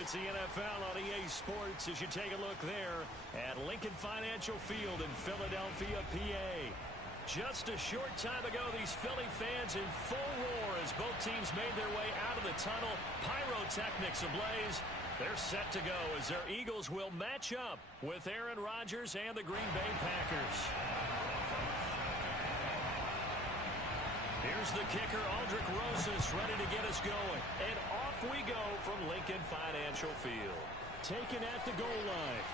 It's the NFL on EA Sports as you take a look there at Lincoln Financial Field in Philadelphia, PA. Just a short time ago, these Philly fans in full roar as both teams made their way out of the tunnel. Pyrotechnics ablaze. They're set to go as their Eagles will match up with Aaron Rodgers and the Green Bay Packers. Here's the kicker, Aldrick Rosas, ready to get us going. And off we go from Lincoln Financial Field. Taken at the goal line.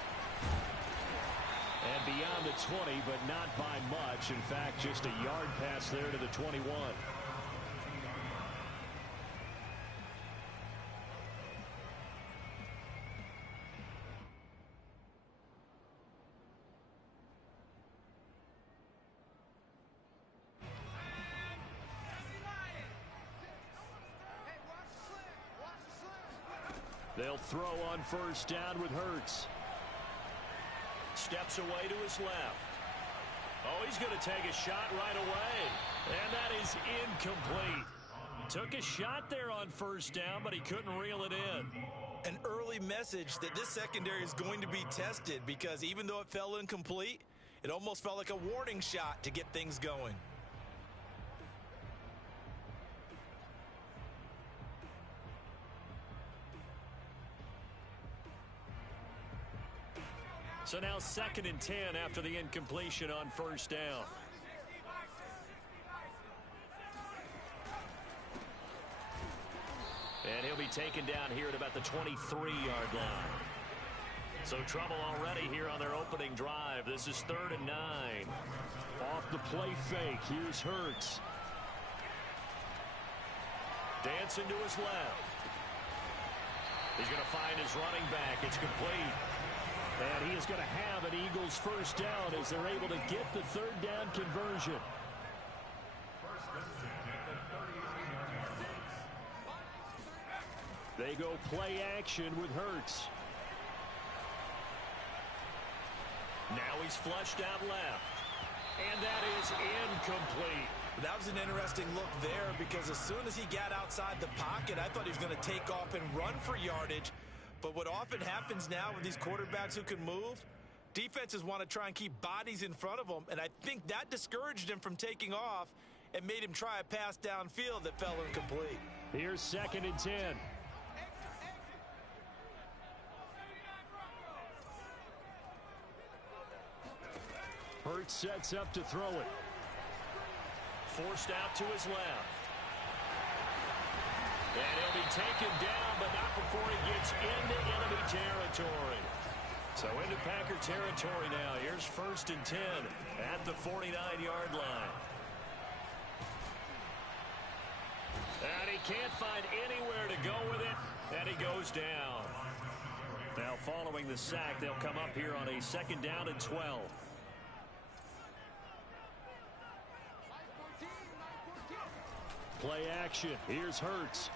And beyond the 20, but not by much. In fact, just a yard pass there to the 21. They'll throw on first down with Hurts. Steps away to his left. Oh, he's going to take a shot right away. And that is incomplete. Took a shot there on first down, but he couldn't reel it in. An early message that this secondary is going to be tested because even though it fell incomplete, it almost felt like a warning shot to get things going. So now 2nd and 10 after the incompletion on first down. And he'll be taken down here at about the 23-yard line. So trouble already here on their opening drive. This is 3rd and 9. Off the play fake. Here's Hurts. Dancing to his left. He's going to find his running back. It's complete. And he is going to have an Eagles first down as they're able to get the 3rd down conversion. They go play action with Hurts. Now he's flushed out left. And that is incomplete. That was an interesting look there because as soon as he got outside the pocket, I thought he was going to take off and run for yardage. But what often happens now with these quarterbacks who can move, defenses want to try and keep bodies in front of them, and I think that discouraged him from taking off and made him try a pass downfield that fell incomplete. Here's 2nd and 10. Hurts sets up to throw it. Forced out to his left. And he'll be taken down, but not before he gets into enemy territory. So into Packer territory now. Here's 1st and 10 at the 49-yard line. And he can't find anywhere to go with it, and he goes down. Now following the sack, they'll come up here on a 2nd down and 12. Play action. Here's Hurts.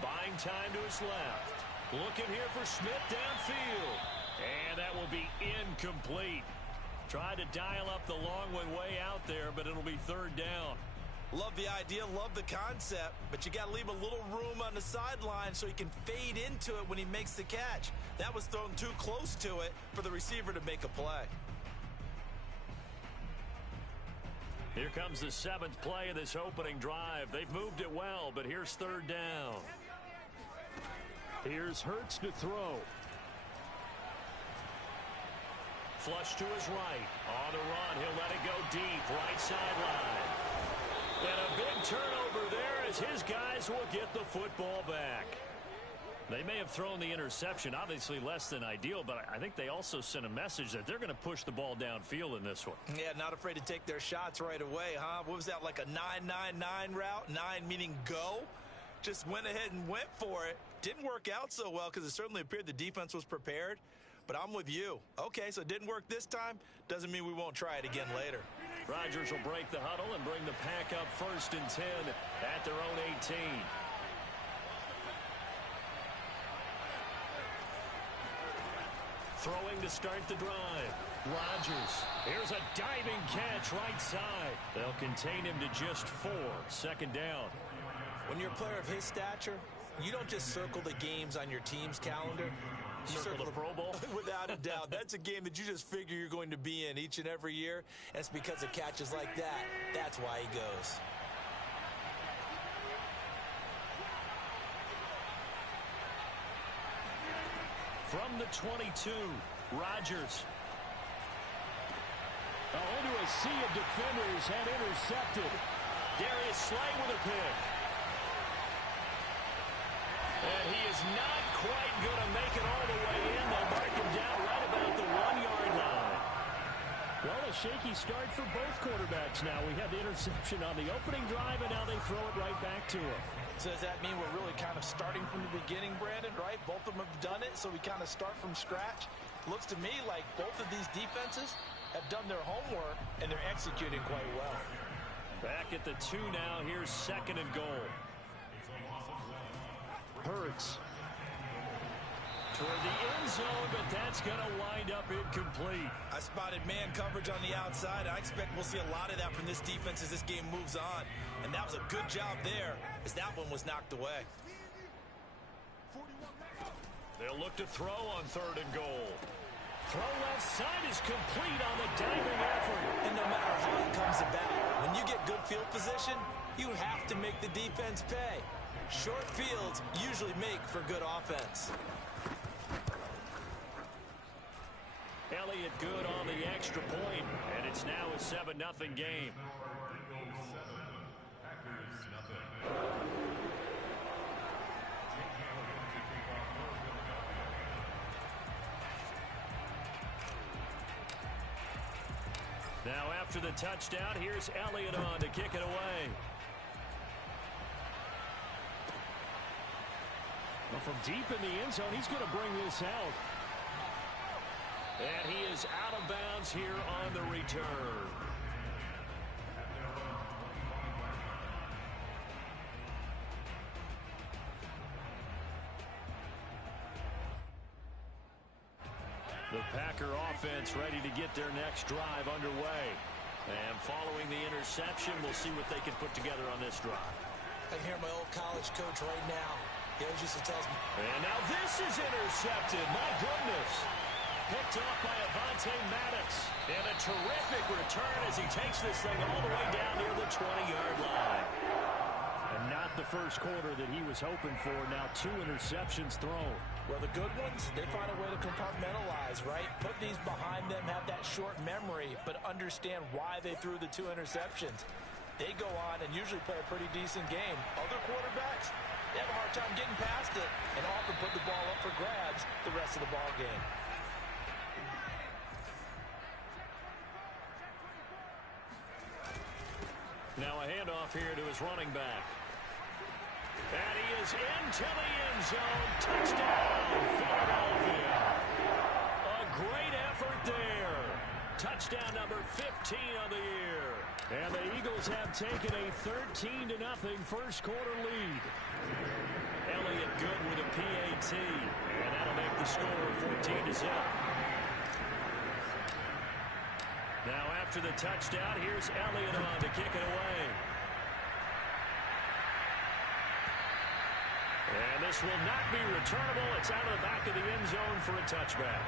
Buying time to his left. Looking here for Smith downfield. And that will be incomplete. Tried to dial up the long one way out there, but it'll be 3rd down. Love the idea, love the concept, but you got to leave a little room on the sideline so he can fade into it when he makes the catch. That was thrown too close to it for the receiver to make a play. Here comes the 7th play of this opening drive. They've moved it well, but here's 3rd down. Here's Hurts to throw. Flush to his right. On the run, he'll let it go deep. Right sideline. And a big turnover there as his guys will get the football back. They may have thrown the interception, obviously less than ideal, but I think they also sent a message that they're going to push the ball downfield in this one. Yeah, not afraid to take their shots right away, huh? What was that, like a 9-9-9 route? 9 meaning go? Just went ahead and went for it. Didn't work out so well because it certainly appeared the defense was prepared. But I'm with you. Okay, so it didn't work this time. Doesn't mean we won't try it again later. Rodgers will break the huddle and bring the pack up 1st and 10 at their own 18. Throwing to start the drive. Rodgers. Here's a diving catch right side. They'll contain him to just 4. 2nd down. When you're a player of his stature, you don't just circle the games on your team's calendar. You circle the Pro Bowl? Without a doubt. That's a game that you just figure you're going to be in each and every year. And it's because of catches like that. That's why he goes. From the 22, Rodgers. Into a sea of defenders and intercepted. Darius Slay with a pick. And he is not quite going to make it all the way in. They'll mark him down right about the 1-yard line. Well, a shaky start for both quarterbacks now. We had the interception on the opening drive, and now they throw it right back to him. So does that mean we're really kind of starting from the beginning, Brandon, right? Both of them have done it, so we kind of start from scratch. Looks to me like both of these defenses have done their homework, and they're executing quite well. Back at the 2 now. Here's 2nd and goal. Hurts toward the end zone, but that's going to wind up incomplete. I spotted man coverage on the outside. I expect we'll see a lot of that from this defense as this game moves on. And that was a good job there as that one was knocked away. They'll look to throw on 3rd and goal. Throw left side is complete on the diving effort. And no matter how it comes about, when you get good field position, you have to make the defense pay. Short fields usually make for good offense. Elliott good on the extra point, and it's now a 7-0 game. Now after the touchdown, here's Elliott on to kick it away. Well, from deep in the end zone, he's going to bring this out. And he is out of bounds here on the return. The Packer offense ready to get their next drive underway. And following the interception, we'll see what they can put together on this drive. I hear my old college coach right now. He always used to tell me. And now this is intercepted. My goodness. Picked off by Avonte Maddox. And a terrific return as he takes this thing all the way down near the 20-yard line. And not the first quarter that he was hoping for. Now 2 interceptions thrown. Well, the good ones, they find a way to compartmentalize, right? Put these behind them, have that short memory, but understand why they threw the 2 interceptions. They go on and usually play a pretty decent game. Other quarterbacks, they have a hard time getting past it and often put the ball up for grabs the rest of the ball game. Now a handoff here to his running back. And he is into the end zone. Touchdown, Philadelphia. A great effort there. Touchdown number 15 of the year. And the Eagles have taken a 13-0 first quarter lead. Elliott good with a PAT. And that'll make the score 14-0. Now after the touchdown, here's Elliott on to kick it away. And this will not be returnable. It's out of the back of the end zone for a touchback.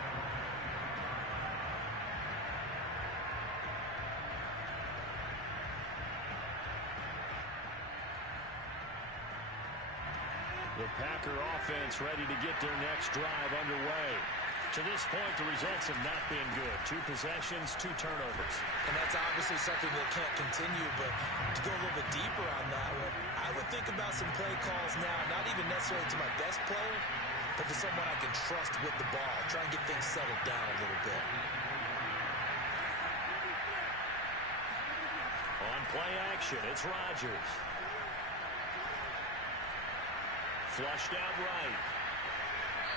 The Packer offense ready to get their next drive underway. To this point, the results have not been good. 2 possessions, 2 turnovers. And that's obviously something that can't continue, but to go a little bit deeper on that one, I would think about some play calls now, not even necessarily to my best player, but to someone I can trust with the ball. Try and get things settled down a little bit. On play action, it's Rodgers. Flushed out right.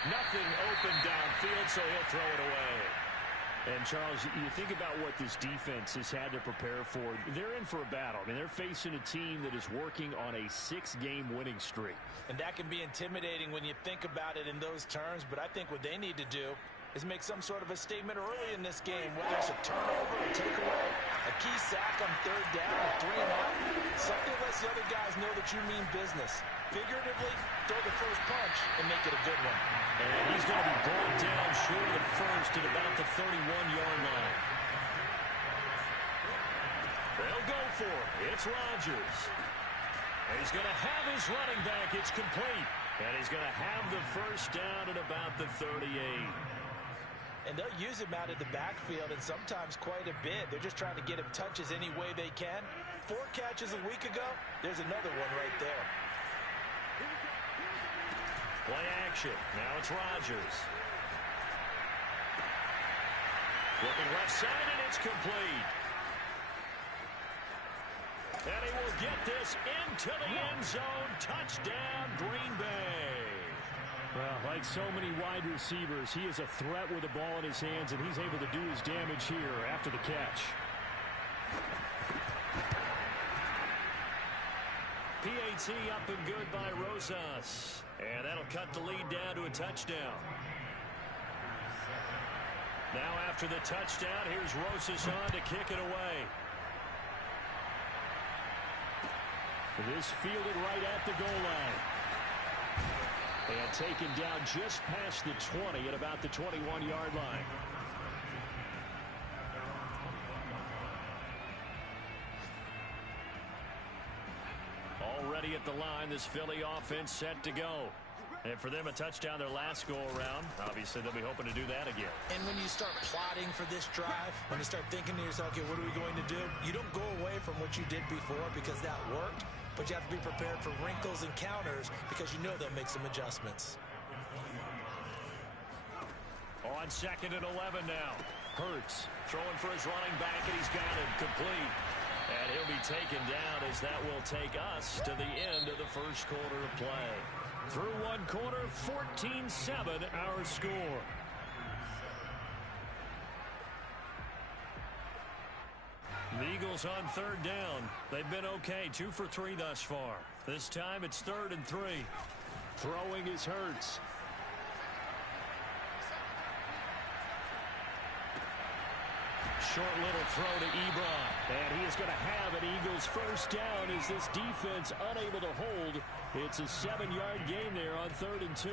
Nothing open downfield, so he'll throw it away. And, Charles, you think about what this defense has had to prepare for. They're in for a battle. I mean, they're facing a team that is working on a 6-game winning streak. And that can be intimidating when you think about it in those terms, but I think what they need to do is make some sort of a statement early in this game, whether it's a turnover, a takeaway, a key sack on third down, a 3-and-out. Something lets the other guys know that you mean business. Figuratively, throw the first punch and make it a good one. And he's going to be brought down short of first at about the 31-yard line. They'll go for it. It's Rodgers. And he's going to have his running back. It's complete. And he's going to have the first down at about the 38. And they'll use him out of the backfield, and sometimes quite a bit. They're just trying to get him touches any way they can. 4 catches a week ago. There's another one right there. Play action. Now it's Rodgers. Looking left side, and it's complete. And he will get this into the end zone. Touchdown, Green Bay. Well, like so many wide receivers, he is a threat with the ball in his hands, and he's able to do his damage here after the catch. PAT up and good by Rosas. And that'll cut the lead down to a touchdown. Now after the touchdown, here's Rosas on to kick it away. This fielded right at the goal line. And taken down just past the 20 at about the 21-yard line. Already at the line, this Philly offense set to go. And for them, a touchdown their last go-around. Obviously, they'll be hoping to do that again. And when you start plotting for this drive, when you start thinking to yourself, okay, what are we going to do? You don't go away from what you did before because that worked, but you have to be prepared for wrinkles and counters because you know they'll make some adjustments. On 2nd and 11 now. Hurts throwing for his running back, and he's got it complete. And he'll be taken down as that will take us to the end of the first quarter of play. Through one quarter, 14-7 our score. The Eagles on 3rd down. They've been okay, 2 for 3 thus far. This time it's 3rd and 3. Throwing is Hurts. Short little throw to Ebron. And he is going to have an Eagles first down as this defense unable to hold. It's a 7-yard gain there on 3rd and 2.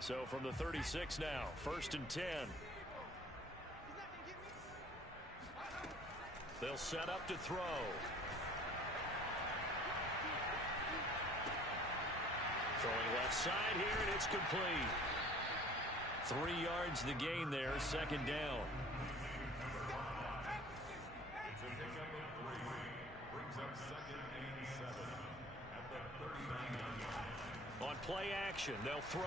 So from the 36 now, 1st and 10. They'll set up to throw. Throwing left side here, and it's complete. 3 yards the gain there, 2nd down. On play action, they'll throw.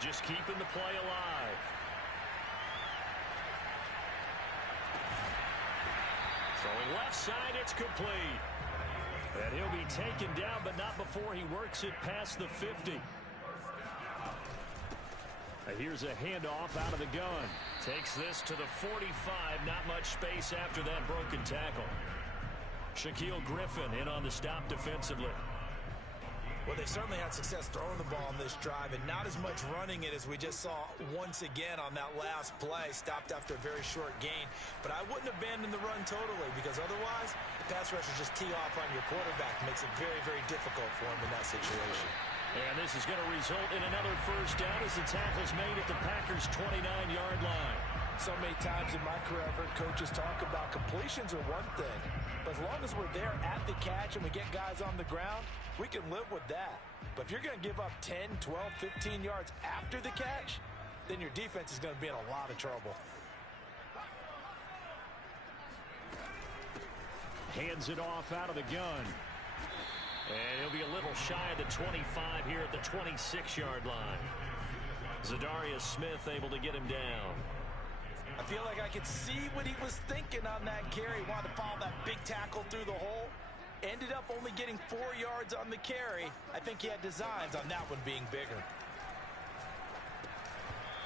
Just keeping the play alive. Throwing left side, it's complete. And he'll be taken down, but not before he works it past the 50. And here's a handoff out of the gun. Takes this to the 45, not much space after that broken tackle. Shaquille Griffin in on the stop defensively. Well, they certainly had success throwing the ball on this drive and not as much running it as we just saw once again on that last play. Stopped after a very short gain. But I wouldn't abandon the run totally because otherwise, pass rushers just tee off on your quarterback. Makes it very, very difficult for him in that situation. And this is going to result in another first down as the tackle's made at the Packers' 29-yard line. So many times in my career, I've heard coaches talk about completions are one thing. But as long as we're there at the catch and we get guys on the ground, we can live with that. But if you're going to give up 10, 12, 15 yards after the catch, then your defense is going to be in a lot of trouble. Hands it off out of the gun. And he'll be a little shy of the 25 here at the 26-yard line. Zadarius Smith able to get him down. I feel like I could see what he was thinking on that carry. He wanted to follow that big tackle through the hole. Ended up only getting 4 yards on the carry. I think he had designs on that one being bigger.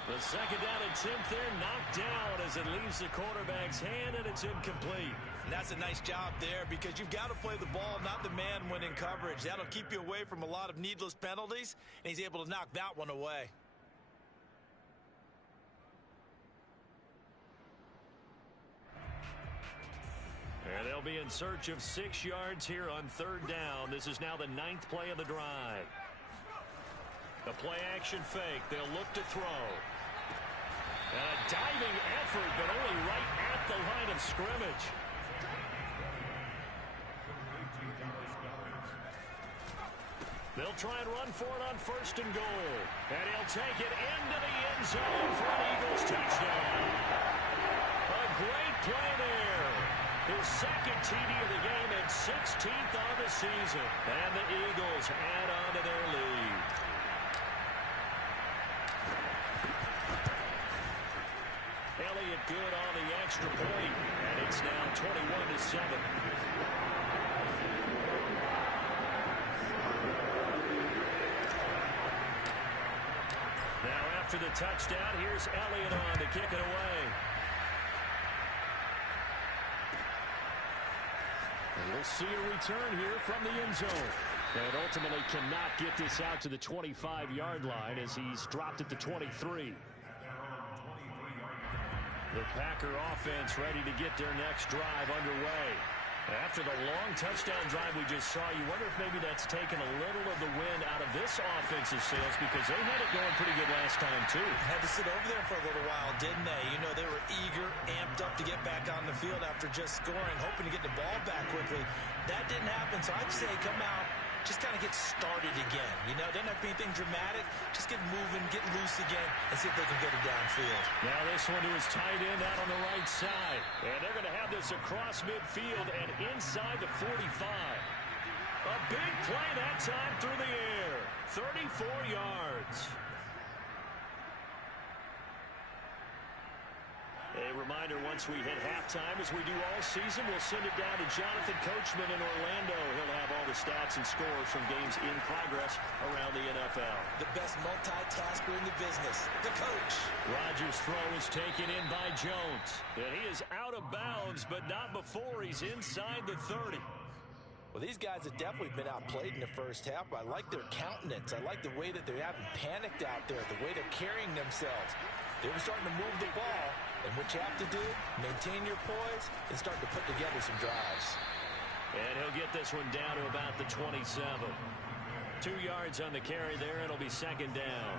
The second down attempt there knocked down as it leaves the quarterback's hand, and it's incomplete. And that's a nice job there because you've got to play the ball, not the man when in coverage. That'll keep you away from a lot of needless penalties, and he's able to knock that one away. And they'll be in search of 6 yards here on third down. This is now the 9th play of the drive. The play-action fake. They'll look to throw. And a diving effort, but only right at the line of scrimmage. They'll try and run for it on 1st and goal. And he'll take it into the end zone for an Eagles touchdown. A great play there. His second TD of the game and 16th on the season. And the Eagles add on to their lead. Elliott good on the extra point, and it's now 21-7. Now after the touchdown, here's Elliott on to kick it away. And we'll see a return here from the end zone. And ultimately cannot get this out to the 25-yard line as he's dropped at the 23. The Packer offense ready to get their next drive underway. After the long touchdown drive we just saw, you wonder if maybe that's taken a little of the wind out of this offensive sails because they had it going pretty good last time, too. Had to sit over there for a little while, didn't they? You know, they were eager, amped up to get back on the field after just scoring, hoping to get the ball back quickly. That didn't happen, so I'd say come out, just kind of get started again. You know, doesn't have to be anything dramatic. Just get moving, get loose again, and see if they can get it downfield. Now this one to his tight end out on the right side. And they're going to have this across midfield and inside the 45. A big play that time through the air. 34 yards. A reminder, once we hit halftime, as we do all season, we'll send it down to Jonathan Coachman in Orlando. He'll have all the stats and scores from games in progress around the NFL. The best multitasker in the business, the coach. Rodgers' throw is taken in by Jones. And he is out of bounds, but not before he's inside the 30. Well, these guys have definitely been outplayed in the first half. I like their countenance. I like the way that they haven't panicked out there, the way they're carrying themselves. They were starting to move the ball. And what you have to do, maintain your poise and start to put together some drives. And he'll get this one down to about the 27. 2 yards on the carry there. It'll be second down.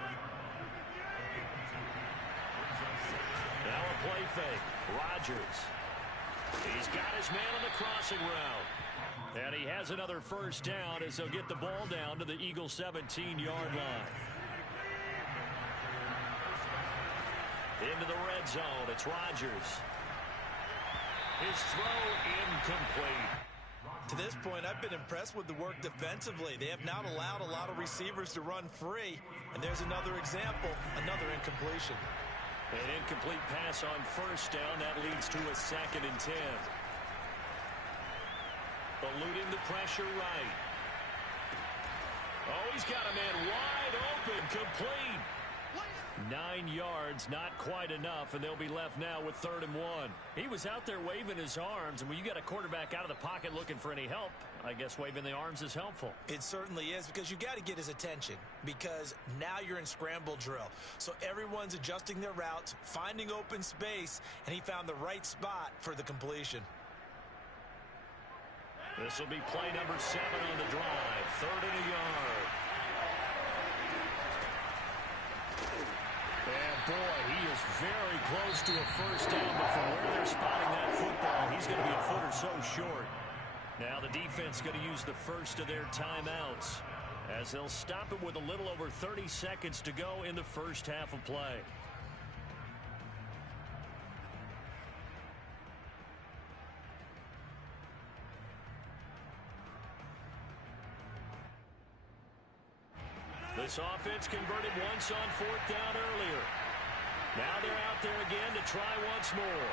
Now a play fake. Rodgers. He's got his man on the crossing route. And he has another first down as they'll get the ball down to the Eagles' 17-yard line. Into the red zone. It's Rodgers. His throw incomplete. To this point, I've been impressed with the work defensively. They have not allowed a lot of receivers to run free. And there's another example, another incompletion. An incomplete pass on first down. That leads to a 2nd and 10. Eluding the pressure right. Oh, he's got a man wide open. Complete. 9 yards, not quite enough, and they'll be left now with 3rd and 1. He was out there waving his arms, and when you got a quarterback out of the pocket looking for any help, I guess waving the arms is helpful. It certainly is, because you got to get his attention, because now you're in scramble drill. So everyone's adjusting their routes, finding open space, and he found the right spot for the completion. This will be play number 7 on the drive. 3rd and a yard. And boy, he is very close to a first down, but from where they're spotting that football, he's going to be a foot or so short. Now the defense going to use the first of their timeouts as they'll stop it with a little over 30 seconds to go in the first half of play. This offense converted once on 4th down earlier. Now they're out there again to try once more.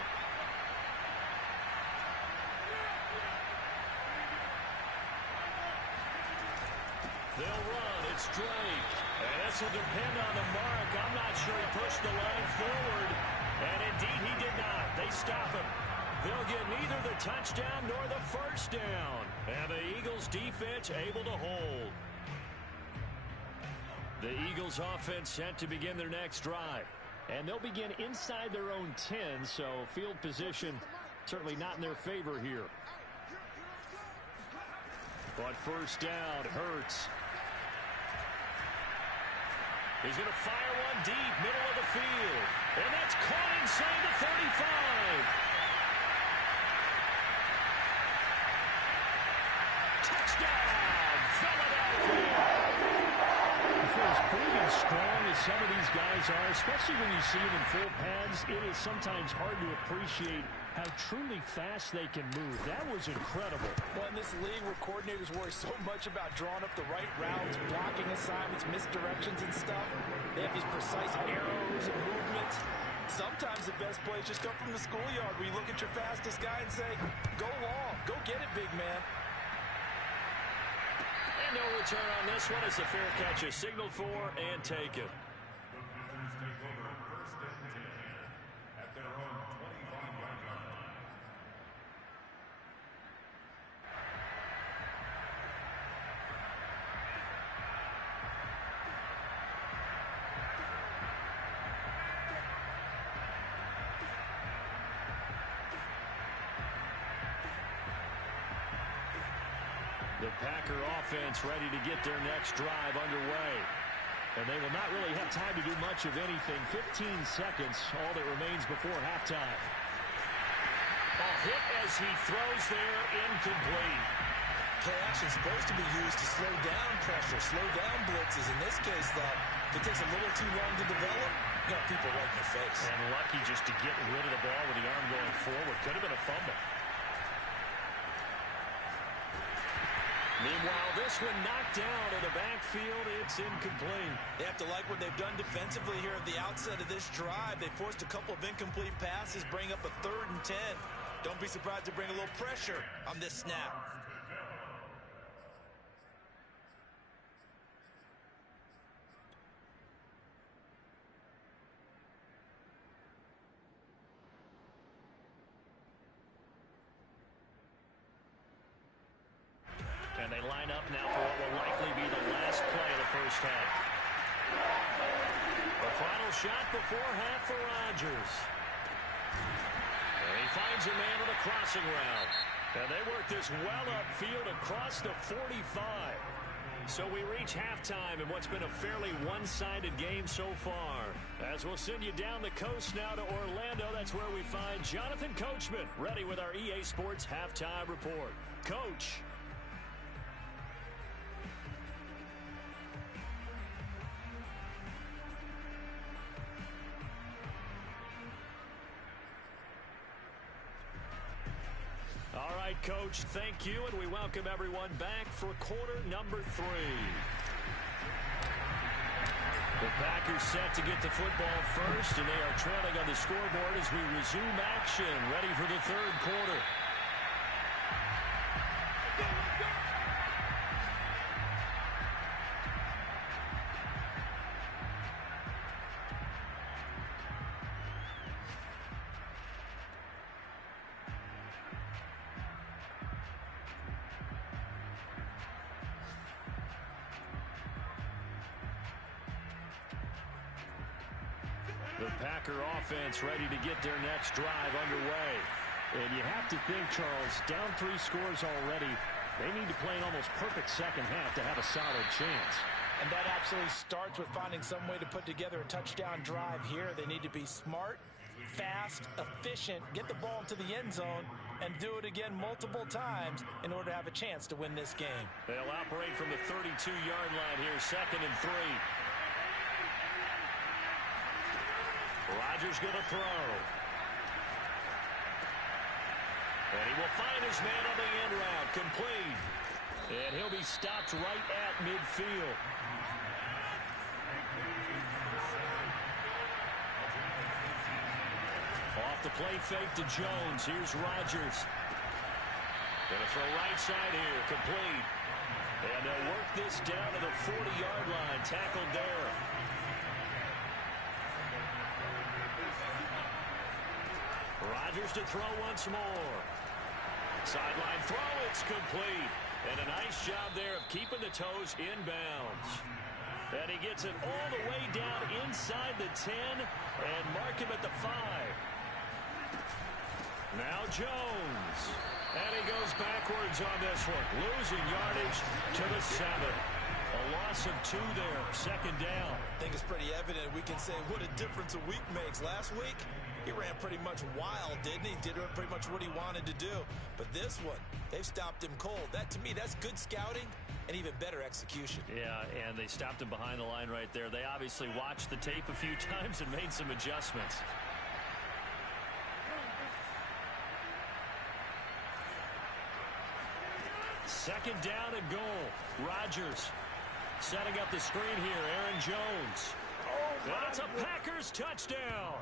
They'll run. it's Drake. And this will depend on the mark. I'm not sure he pushed the line forward. And indeed he did not. They stop him. They'll get neither the touchdown nor the first down. And the Eagles defense able to hold. The Eagles offense set to begin their next drive. And they'll begin inside their own 10, so field position certainly not in their favor here. But first down, Hurts. He's going to fire one deep, middle of the field. And that's caught inside the 35. Touchdown, Philadelphia. For as big and strong as some of these guys are, especially when you see them in full pads, it is sometimes hard to appreciate how truly fast they can move. That was incredible. Well, in this league where coordinators worry so much about drawing up the right routes, blocking assignments, misdirections and stuff, they have these precise arrows and movements. Sometimes the best plays just come from the schoolyard where you look at your fastest guy and say, go long, go get it, big man. And no return on this one as the fair catch is signaled for and taken. The Packer offense ready to get their next drive underway. And they will not really have time to do much of anything. 15 seconds, all that remains before halftime. A hit as he throws there, incomplete. Play action is supposed to be used to slow down pressure, slow down blitzes. In this case, though, if it takes a little too long to develop, you got people right in your face. And lucky just to get rid of the ball with the arm going forward. Could have been a fumble. Meanwhile, this one knocked down in the backfield. It's incomplete. They have to like what they've done defensively here at the outset of this drive. They forced a couple of incomplete passes, bring up a 3rd and 10. Don't be surprised to bring a little pressure on this snap. And they line up now for what will likely be the last play of the first half. The final shot before half for Rodgers. And he finds a man on the crossing route. And they work this well upfield across the 45. So we reach halftime in what's been a fairly one-sided game so far. As we'll send you down the coast now to Orlando, that's where we find Jonathan Coachman, ready with our EA Sports Halftime Report. Coach. All right, Coach, thank you, and we welcome everyone back for quarter number 3. The Packers set to get the football first, and they are trailing on the scoreboard as we resume action, ready for the 3rd quarter. The Packer offense ready to get their next drive underway. And you have to think, Charles, down 3 scores already. They need to play an almost perfect second half to have a solid chance. And that absolutely starts with finding some way to put together a touchdown drive here. They need to be smart, fast, efficient, get the ball into the end zone, and do it again multiple times in order to have a chance to win this game. They'll operate from the 32-yard line here, 2nd and 3. Rodgers going to throw. And he will find his man on the end route, complete. And he'll be stopped right at midfield. Off the play fake to Jones. Here's Rodgers. Going to throw right side here, complete. And they'll work this down to the 40-yard line. Tackled there. Rodgers to throw once more. Sideline throw, it's complete. And a nice job there of keeping the toes inbounds. And he gets it all the way down inside the 10 and mark him at the 5. Now Jones. And he goes backwards on this one. Losing yardage to the 7. A loss of 2 there. Second down. I think it's pretty evident. We can say what a difference a week makes. Last week, he ran pretty much wild, didn't he? Did pretty much what he wanted to do. But this one, they've stopped him cold. That, to me, that's good scouting and even better execution. Yeah, and they stopped him behind the line right there. They obviously watched the tape a few times and made some adjustments. Second down and goal. Rodgers setting up the screen here. Aaron Jones. That's a Packers touchdown.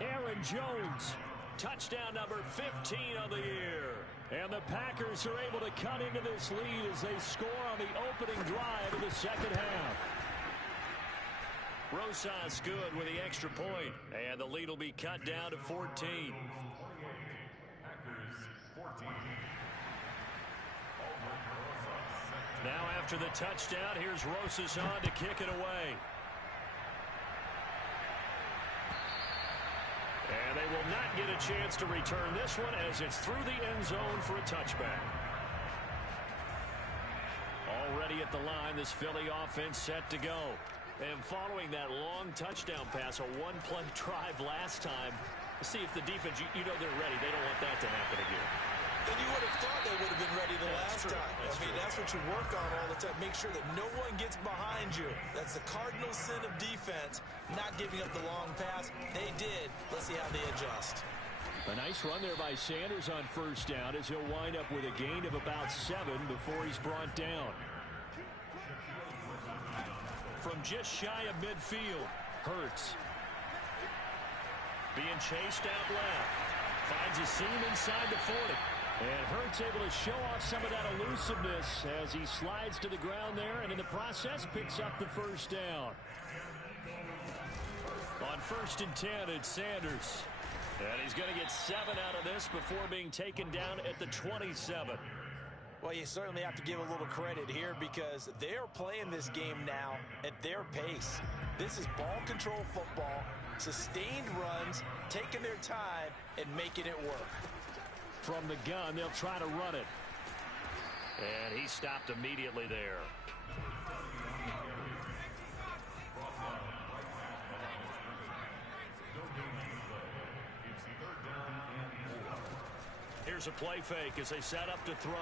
Aaron Jones, touchdown number 15 of the year. And the Packers are able to cut into this lead as they score on the opening drive of the second half. Rosas good with the extra point. And the lead will be cut down to 14. Now after the touchdown, here's Rosas on to kick it away. And they will not get a chance to return this one as it's through the end zone for a touchback. Already at the line, this Philly offense set to go. And following that long touchdown pass, a one-play drive last time, see if the defense, you know they're ready. They don't want that to happen again. Then you would have thought they would have been ready the last time. That's what you work on all the time. Make sure that no one gets behind you. That's the cardinal sin of defense, not giving up the long pass. They did. Let's see how they adjust. A nice run there by Sanders on first down as he'll wind up with a gain of about 7 before he's brought down. From just shy of midfield, Hurts. Being chased out left. Finds a seam inside the 40. And Hurts able to show off some of that elusiveness as he slides to the ground there, and in the process picks up the first down. On 1st and 10, it's Sanders. And he's going to get 7 out of this before being taken down at the 27. Well, you certainly have to give a little credit here because they're playing this game now at their pace. This is ball control football, sustained runs, taking their time and making it work. From the gun, they'll try to run it. And he stopped immediately there. Here's a play fake as they set up to throw.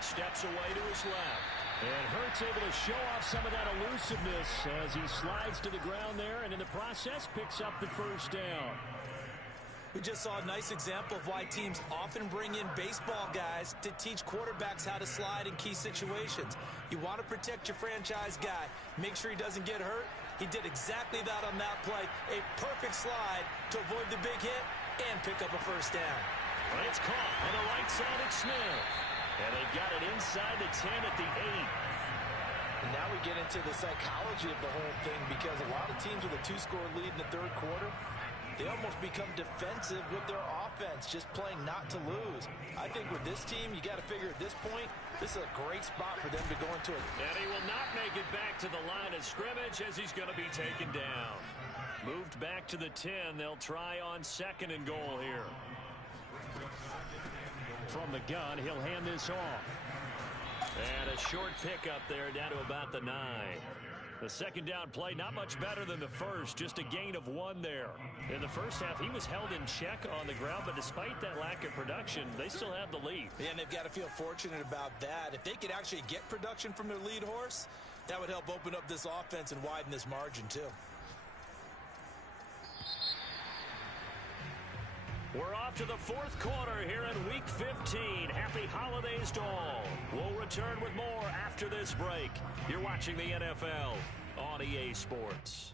Steps away to his left. And Hurts able to show off some of that elusiveness as he slides to the ground there, and in the process picks up the first down. We just saw a nice example of why teams often bring in baseball guys to teach quarterbacks how to slide in key situations. You want to protect your franchise guy. Make sure he doesn't get hurt. He did exactly that on that play. A perfect slide to avoid the big hit and pick up a first down. Well, it's caught on the right side of Smith. And they've got it inside the 10 at the 8. And now we get into the psychology of the whole thing because a lot of teams with a 2-score lead in the third quarter, they almost become defensive with their offense, just playing not to lose. I think with this team, you got to figure at this point, this is a great spot for them to go into it. And he will not make it back to the line of scrimmage as he's going to be taken down. Moved back to the 10. They'll try on 2nd and goal here. From the gun, he'll hand this off. And a short pickup there down to about the 9. The second down play, not much better than the first, just a gain of 1 there. In the first half, he was held in check on the ground, but despite that lack of production, they still have the lead. And they've got to feel fortunate about that. If they could actually get production from their lead horse, that would help open up this offense and widen this margin too. We're off to the 4th quarter here in Week 15. Happy holidays to all. We'll return with more after this break. You're watching the NFL on EA Sports.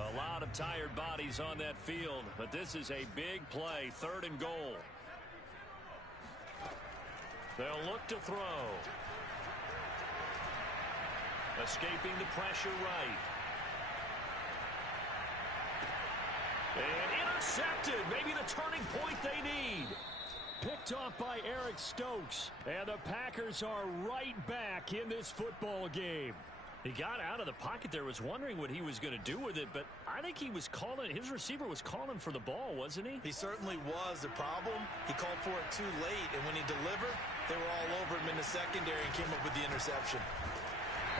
A lot of tired bodies on that field, but this is a big play, 3rd and goal. They'll look to throw. Escaping the pressure right. And intercepted. Maybe the turning point they need. Picked off by Eric Stokes. And the Packers are right back in this football game. He got out of the pocket there, was wondering what he was going to do with it, but I think he was calling, his receiver was calling for the ball, wasn't he? He certainly was. The problem, he called for it too late, and when he delivered, they were all over him in the secondary and came up with the interception.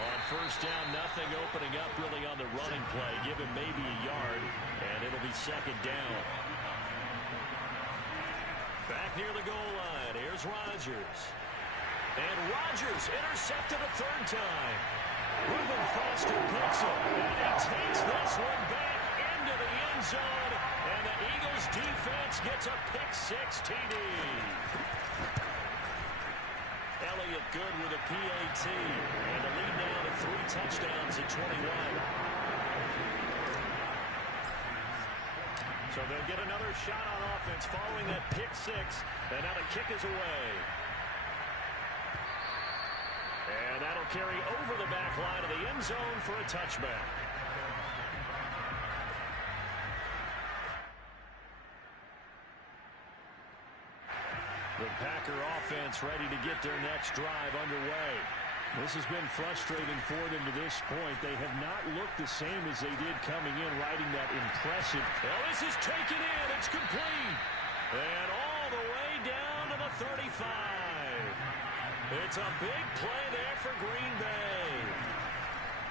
On 1st down, nothing opening up really on the running play. Give him maybe a yard, and it'll be 2nd down. Back near the goal line, here's Rodgers. And Rodgers intercepted a 3rd time. Reuben Foster picks it, and he takes this one back into the end zone, and the Eagles defense gets a pick-6 TD. Elliott good with a PAT, and the lead now to 3 touchdowns at 21. So they'll get another shot on offense following that pick-6, and now the kick is away. And that'll carry over the back line of the end zone for a touchback. The Packer offense ready to get their next drive underway. This has been frustrating for them to this point. They have not looked the same as they did coming in, riding that impressive. Well, this is taken in. It's complete. And all the way down to the 35. It's a big play there for Green Bay.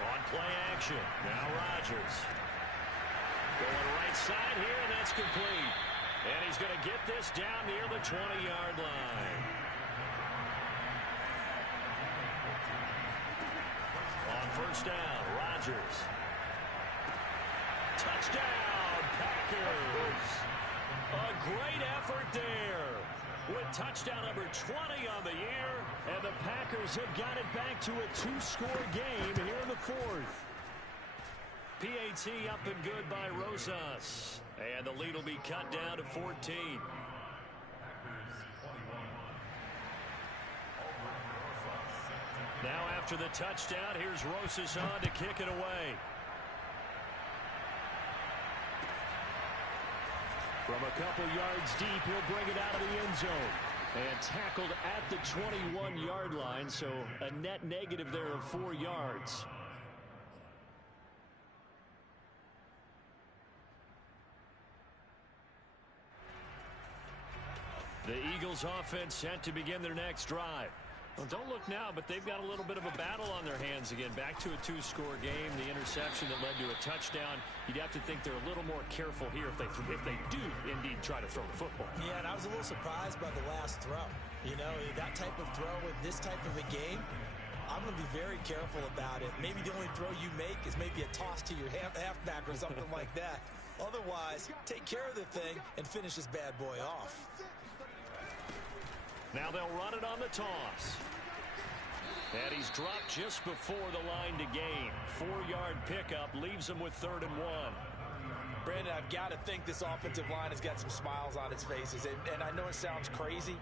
On play action. Now Rodgers. Going right side here, and that's complete. And he's going to get this down near the 20-yard line. On 1st down, Rodgers. Touchdown, Packers. A great effort there. With touchdown number 20 on the year, and the Packers have got it back to a 2-score game here in the 4th. PAT up and good by Rosas, and the lead will be cut down to 14. Now after the touchdown, here's Rosas on to kick it away. From a couple yards deep, he'll bring it out of the end zone. And tackled at the 21-yard line, so a net negative there of 4 yards. The Eagles offense set to begin their next drive. Well, don't look now, but they've got a little bit of a battle on their hands again. Back to a 2-score game. The interception that led to a touchdown. You'd have to think they're a little more careful here if they do indeed try to throw the football. Yeah, and I was a little surprised by the last throw. You know, that type of throw in this type of a game, I'm going to be very careful about it. Maybe the only throw you make is maybe a toss to your halfback or something like that. Otherwise, take care of the thing and finish this bad boy off. Now they'll run it on the toss. And he's dropped just before the line to gain. 4-yard pickup leaves him with 3rd and 1. Brandon, I've got to think this offensive line has got some smiles on its faces. And I know it sounds crazy,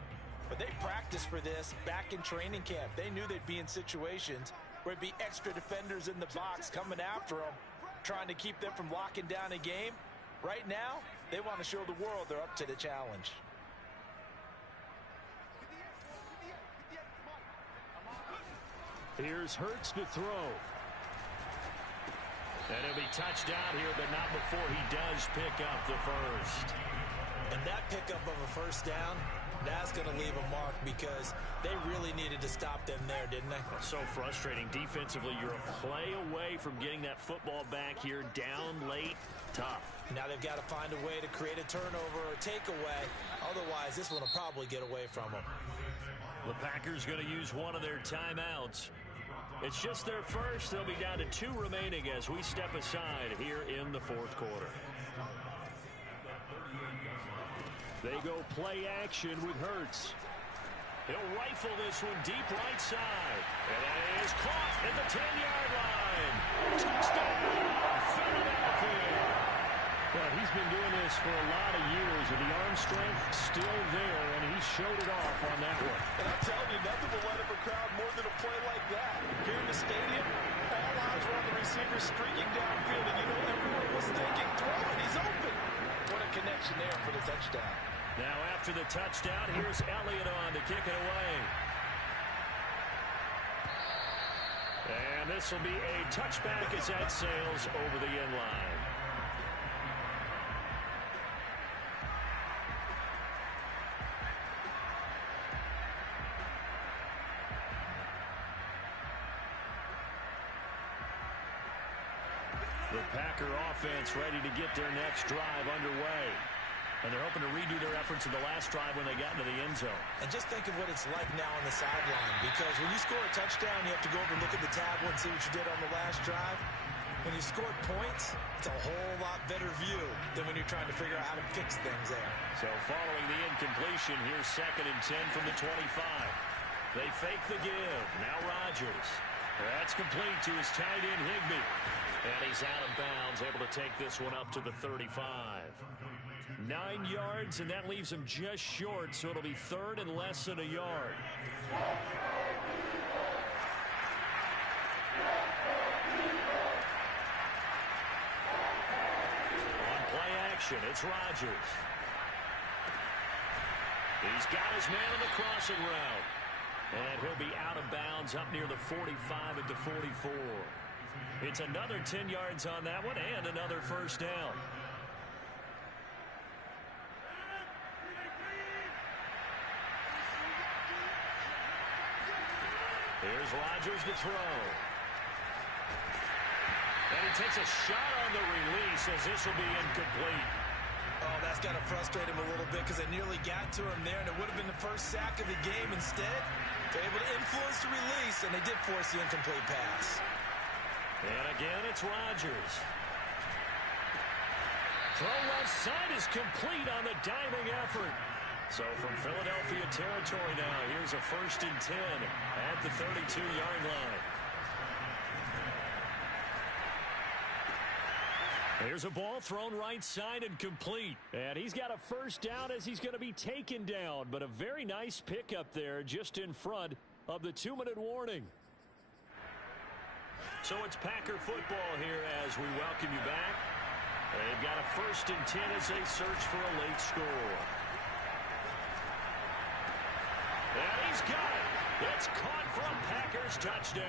but they practiced for this back in training camp. They knew they'd be in situations where it'd be extra defenders in the box coming after them, trying to keep them from locking down a game. Right now, they want to show the world they're up to the challenge. Here's Hurts to throw. And he'll be touched down here, but not before he does pick up the first. And that pickup of a 1st down, that's going to leave a mark because they really needed to stop them there, didn't they? So frustrating. Defensively, you're a play away from getting that football back here down late. Tough. Now they've got to find a way to create a turnover or takeaway. Otherwise, this one will probably get away from them. The Packers going to use one of their timeouts. It's just their first. They'll be down to 2 remaining as we step aside here in the 4th quarter. They go play action with Hurts. He'll rifle this one deep right side. And it is caught at the 10-yard line. Touchdown, Philadelphia. Well, he's been doing this for a lot of years, and the arm strength still there, and he showed it off on that one. And I'm telling you, nothing will light up a crowd more than a play like that. Here in the stadium, all eyes were on the receiver streaking downfield, and you know everyone was thinking, throw it, he's open. What a connection there for the touchdown. Now after the touchdown, here's Elliott on to kick it away. And this will be a touchback as that sails over the end line. The Packer offense ready to get their next drive underway. And they're hoping to redo their efforts in the last drive when they got into the end zone. And just think of what it's like now on the sideline, because when you score a touchdown, you have to go over and look at the tablet and see what you did on the last drive. When you scored points, it's a whole lot better view than when you're trying to figure out how to fix things there. So following the incompletion, here's 2nd and 10 from the 25. They fake the give. Now Rodgers. That's complete to his tight end, Higbee. And he's out of bounds, able to take this one up to the 35. 9 yards, and that leaves him just short, so it'll be 3rd and less than a yard. On play action, it's Rodgers. He's got his man on the crossing route. And he'll be out of bounds up near the 45 at the 44. It's another 10 yards on that one and another first down. Here's Rodgers to throw. And he takes a shot on the release as this will be incomplete. Oh, that's got to frustrate him a little bit because they nearly got to him there, and it would have been the first sack of the game. Instead, they're able to influence the release, and they did force the incomplete pass. And again, it's Rodgers. Throw left side is complete on the diving effort. So from Philadelphia territory now, here's a 1st and 10 at the 32-yard line. Here's a ball thrown right side and complete. And he's got a first down as he's going to be taken down. But a very nice pickup there just in front of the 2-minute warning. So it's Packer football here as we welcome you back. They've got a 1st and 10 as they search for a late score. And he's got it. It's caught for a Packers touchdown.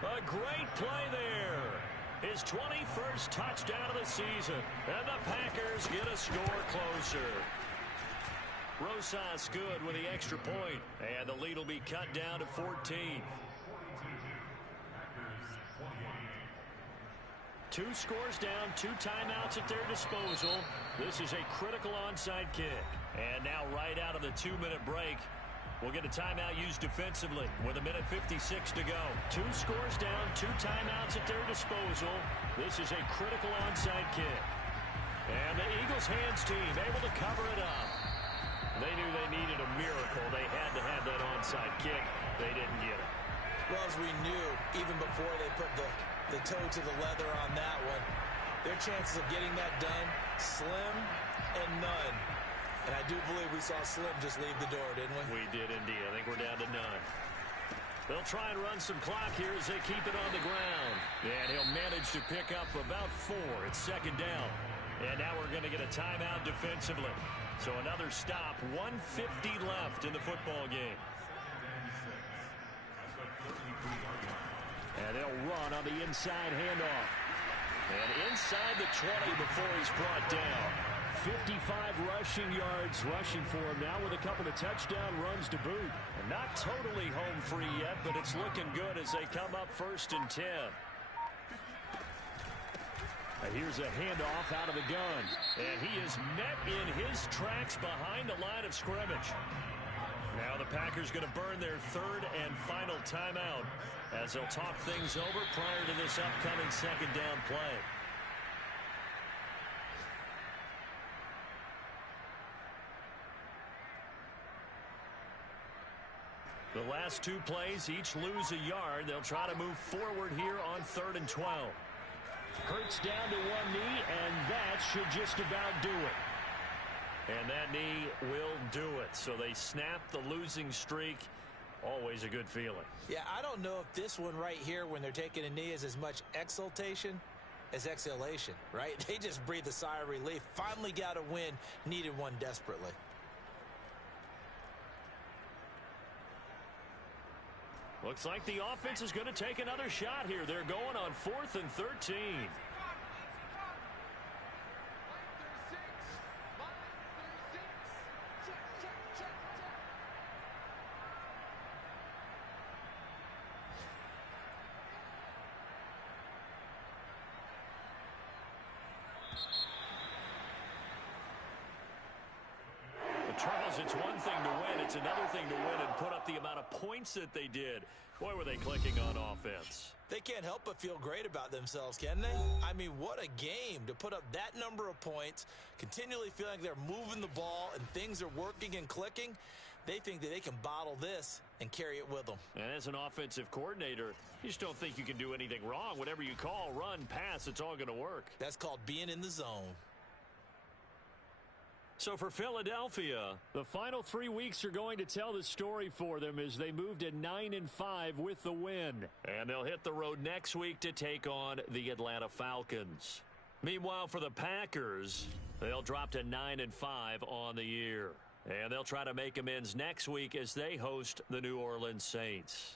A great play there. His 21st touchdown of the season. And the Packers get a score closer. Rosas good with the extra point. And the lead will be cut down to 14. 2 scores down, 2 timeouts at their disposal. This is a critical onside kick. And now right out of the 2-minute break, we'll get a timeout used defensively with 1:56 to go. 2 scores down, 2 timeouts at their disposal. This is a critical onside kick. And the Eagles hands team able to cover it up. They knew they needed a miracle. They had to have that onside kick. They didn't get it. Well, as we knew, even before they put the toe to the leather on that one, their chances of getting that done, slim and none. And I do believe we saw Slim just leave the door, didn't we? We did indeed. I think we're down to none. They'll try and run some clock here as they keep it on the ground. And he'll manage to pick up about 4. It's 2nd down. And now we're going to get a timeout defensively. So another stop, 1:50 left in the football game. And they'll run on the inside handoff. And inside the 20 before he's brought down. 55 rushing yards rushing for him now with a couple of touchdown runs to boot. And not totally home free yet, but it's looking good as they come up 1st and 10. And here's a handoff out of the gun. And he is met in his tracks behind the line of scrimmage. Now the Packers going to burn their 3rd and final timeout as they'll talk things over prior to this upcoming 2nd down play. The last two plays each lose a yard. They'll try to move forward here on 3rd and 12. Hurts down to one knee, and that should just about do it. And that knee will do it. So they snap the losing streak. Always a good feeling. Yeah, I don't know if this one right here when they're taking a knee is as much exultation as exhalation, right? They just breathe a sigh of relief. Finally got a win, needed one desperately. Looks like the offense is going to take another shot here. They're going on 4th and 13. Charles, it's one thing to win. It's another thing to win and put up the amount of points that they did. Boy, were they clicking on offense. They can't help but feel great about themselves, can they? I mean, what a game to put up that number of points, continually feeling like they're moving the ball and things are working and clicking. They think that they can bottle this and carry it with them. And as an offensive coordinator, you just don't think you can do anything wrong. Whatever you call, run, pass, it's all going to work. That's called being in the zone. So for Philadelphia, the final 3 weeks are going to tell the story for them as they move to 9-5 with the win. And they'll hit the road next week to take on the Atlanta Falcons. Meanwhile, for the Packers, they'll drop to 9-5 on the year. And they'll try to make amends next week as they host the New Orleans Saints.